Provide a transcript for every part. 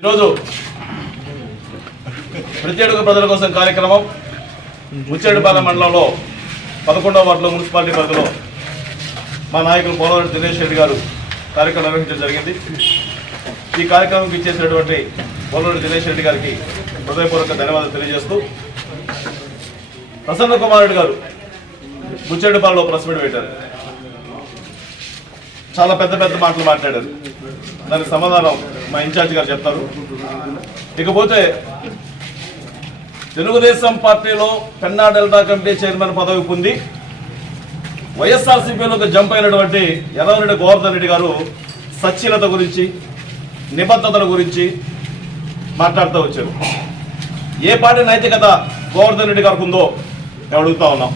ఈరోజు ప్రతి అడుగు ప్రజల కోసం కార్యక్రమం ముచ్చేడుపాలెం మండలంలో 11వ వార్డులో మున్సిపాలిటీ పరిధిలో మా నాయకులు పోలవరం దినేష్ రెడ్డి గారు కార్యక్రమం నిర్వహించడం జరిగింది. ఈ కార్యక్రమంకి ఇచ్చేసినటువంటి పోలవరం దినేష్ రెడ్డి గారికి హృదయపూర్వక ధన్యవాదాలు తెలియజేస్తూ ప్రసన్న కుమార్ రెడ్డి గారు ముచ్చేడుపాలెంలో ప్రెస్ మీట్ పెట్టారు. చాలా పెద్ద పెద్ద మాటలు మాట్లాడారు. దానికి సమాధానం మా ఇన్ఛార్జ్ గారు చెప్తారు. ఇకపోతే తెలుగుదేశం పార్టీలో పెన్నా డెల్టా కమిటీ చైర్మన్ పదవి పొంది వైఎస్ఆర్సీపీలోకి జంప్ అయినటువంటి యనమలరెడ్డి గోవర్ధన్ రెడ్డి గారు సచ్ఛీలత గురించి, నిబద్ధతల గురించి మాట్లాడుతూ వచ్చారు. ఏ పార్టీ నైతికత గోవర్ధన్ రెడ్డి గారికి ఉందో అడుగుతా ఉన్నాం.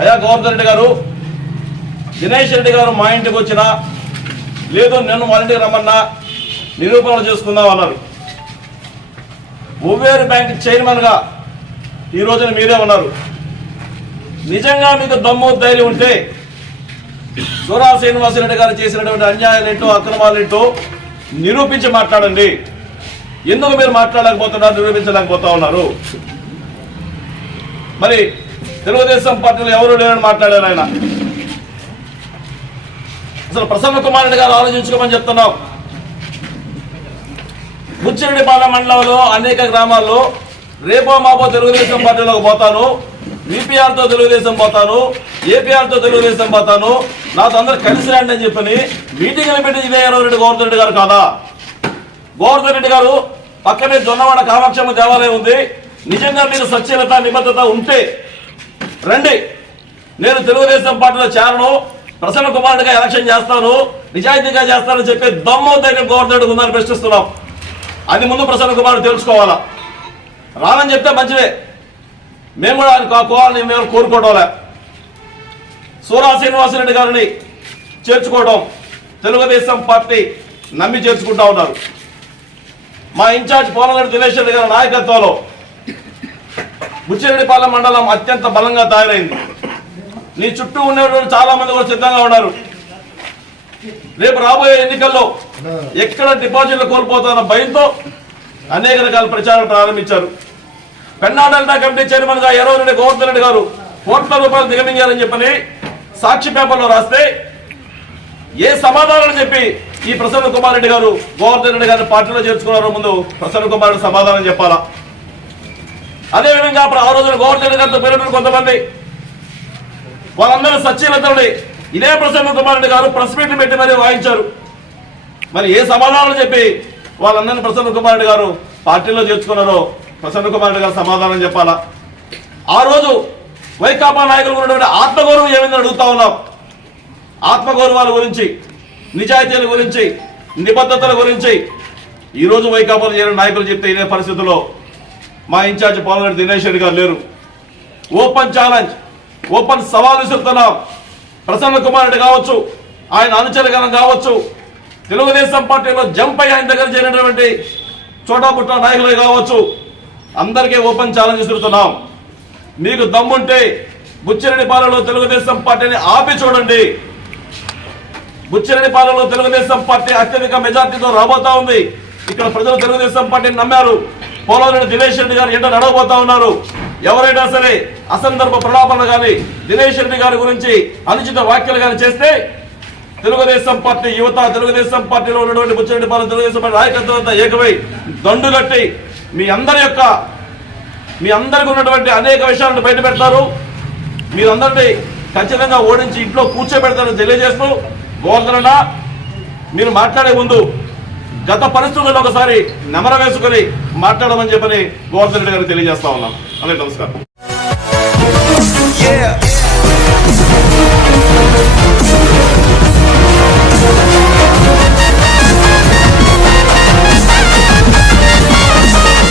అయ్యా గోవర్ధన్ రెడ్డి గారు, దినేష్ రెడ్డి గారు మా ఇంటికి వచ్చినా లేదు నిన్ను వాళ్ళ ఇంటికి రమ్మన్నా నిరూపణలు చేసుకుందాం అన్నారు. ఉవేర్ బ్యాంక్ చైర్మన్గా ఈ రోజున మీరే ఉన్నారు. నిజంగా మీకు దమ్ము ధైర్యం ఉంటే సూరా శ్రీనివాసరెడ్డి గారు చేసినటువంటి అన్యాయాలేంటో అక్రమాలేంటో నిరూపించి మాట్లాడండి. ఎందుకు మీరు మాట్లాడలేకపోతున్నారు, నిరూపించలేకపోతా ఉన్నారు? మరి తెలుగుదేశం పార్టీలో ఎవరు లేరని మాట్లాడారు ఆయన. అసలు ప్రసన్న కుమార్ రెడ్డి గారు ఆలోచించుకోమని చెప్తున్నాం. ముచ్చిరెడ్డిపాలెం మండలంలో అనేక గ్రామాల్లో రేపో మాపో తెలుగుదేశం పార్టీలోకి పోతాను, విపిఆర్తో తెలుగుదేశం పోతాను, ఏపీఆర్తో తెలుగుదేశం పోతాను, నాతో అందరూ కలిసి రండి అని చెప్పని మీటింగ్లు పెట్టి ఇదే యనమలరెడ్డి గోవర్ధన్ రెడ్డి గారు కాదా? గోవర్ధన్ రెడ్డి గారు పక్కనే జొన్నవాడ కామాక్షమ్మ దేవాలయం ఉంది. నిజంగా మీరు సచ్ఛీలత నిబద్ధత ఉంటే రండి, నేను తెలుగుదేశం పార్టీలో చేరను, ప్రసన్న కుమార్ రెడ్డిగా ఎలక్షన్ చేస్తాను, నిజాయితీగా చేస్తానని చెప్పి దమ్ము ధైర్యం గోవర్ధన్ రెడ్డి ఉందని ప్రశ్నిస్తున్నాం. అది ముందు ప్రసన్న కుమార్ తెలుసుకోవాలా. రానని చెప్తే మంచిదే, మేము కూడా ఆయన కావాలని మేము కోరుకోవడంలే. సూరా శ్రీనివాసరెడ్డి గారిని చేర్చుకోవడం తెలుగుదేశం పార్టీ నమ్మి చేర్చుకుంటా ఉన్నారు. మా ఇన్ఛార్జ్ పోలవరం దినేష్ రెడ్డి గారి నాయకత్వంలో ముచ్చిరెడ్డిపాలెం మండలం అత్యంత బలంగా తయారైంది. నీ చుట్టూ ఉండేవాళ్ళు చాలా మంది కూడా సిద్ధంగా ఉన్నారు. రేపు రాబోయే ఎన్నికల్లో ఎక్కడ డిపాజిట్లు కోల్పోతారన్న భయంతో అనేక రకాల ప్రచారం ప్రారంభించారు. పెన్నా డెల్టా కమిటీ చైర్మన్ గా యనమలరెడ్డి గోవర్ధన్ రెడ్డి గారు కోట్ల రూపాయలు దిగమింగారని చెప్పని సాక్షి పేపర్లో రాస్తే ఏ సమాధానం చెప్పి ఈ ప్రసన్న కుమార్ రెడ్డి గారు గోవర్ధన్ రెడ్డి గారిని పార్టీలో చేర్చుకున్నారో ముందు ప్రసన్న కుమార్ రెడ్డి సమాధానం చెప్పాలా. అదేవిధంగా ఆ రోజున గోవర్ధన్ రెడ్డి గారితో పేరు కొంతమంది వాళ్ళందరూ సచ్ఛీలతని ఇదే ప్రసన్న కుమార్ రెడ్డి గారు ప్రెస్ మీట్లు పెట్టి మరీ వాయించారు. మరి ఏ సమాధానం చెప్పి వాళ్ళందరినీ ప్రసన్న కుమార్ రెడ్డి గారు పార్టీలో చేర్చుకున్నారో ప్రసన్న కుమార్ రెడ్డి గారు సమాధానం చెప్పాలా. ఆ రోజు వైకాపా నాయకులు ఉన్నటువంటి ఆత్మగౌరవం ఏమైందని అడుగుతా ఉన్నాం. ఆత్మగౌరవాల గురించి, నిజాయితీల గురించి, నిబద్ధతల గురించి ఈరోజు వైకాపాలో చేరిన నాయకులు చెప్తే ఇదే పరిస్థితుల్లో మా ఇన్ఛార్జ్ పోలవరం దినేష్ రెడ్డి గారు లేరు. ఓపెన్ ఛాలెంజ్, ఓపెన్ సవాల్ విసురుతున్నాం. ప్రసన్న కుమార్ రెడ్డి కావచ్చు, ఆయన అనుచరగణం కావచ్చు, తెలుగుదేశం పార్టీలో జంప్ అయ్యి ఆయన దగ్గర చేరినటువంటి చోటాపుట్ట నాయకులు కావచ్చు, అందరికీ ఓపెన్ ఛాలెంజ్ విసురుతున్నాం. మీకు దమ్ముంటే ముచ్చిరెడ్డిపాలెంలో తెలుగుదేశం పార్టీని ఆపి చూడండి. ముచ్చిరెడ్డిపాలెంలో తెలుగుదేశం పార్టీ అత్యధిక మెజార్టీతో రాబోతా ఉంది. ఇక్కడ ప్రజలు తెలుగుదేశం పార్టీని నమ్మారు. పోలవరం దినేష్ రెడ్డి గారు ఎంట నడవబోతా ఉన్నారు. ఎవరైనా సరే అసందర్భ ప్రలాపనలు కానీ దినేష్ రెడ్డి గారి గురించి అనుచిత వ్యాఖ్యలు కానీ చేస్తే తెలుగుదేశం పార్టీ యువత, తెలుగుదేశం పార్టీలో ఉన్నటువంటి ముచ్చిరెడ్డిపాలెం తెలుగుదేశం పార్టీ నాయకత్వం ఏకమై దండుగట్టి మీ అందరికీ ఉన్నటువంటి అనేక విషయాలను బయట పెడతారు. మీరందరినీ ఖచ్చితంగా ఓడించి ఇంట్లో కూర్చోబెడతారని తెలియజేస్తూ, గోవర్ధన్ మీరు మాట్లాడే ముందు గత పరిస్థితుల్లో ఒకసారి నెమర వేసుకొని మాట్లాడమని చెప్పని గోవర్ధన్ రెడ్డి గారికి తెలియజేస్తా ఉన్నాం. అలాగే నమస్కారం.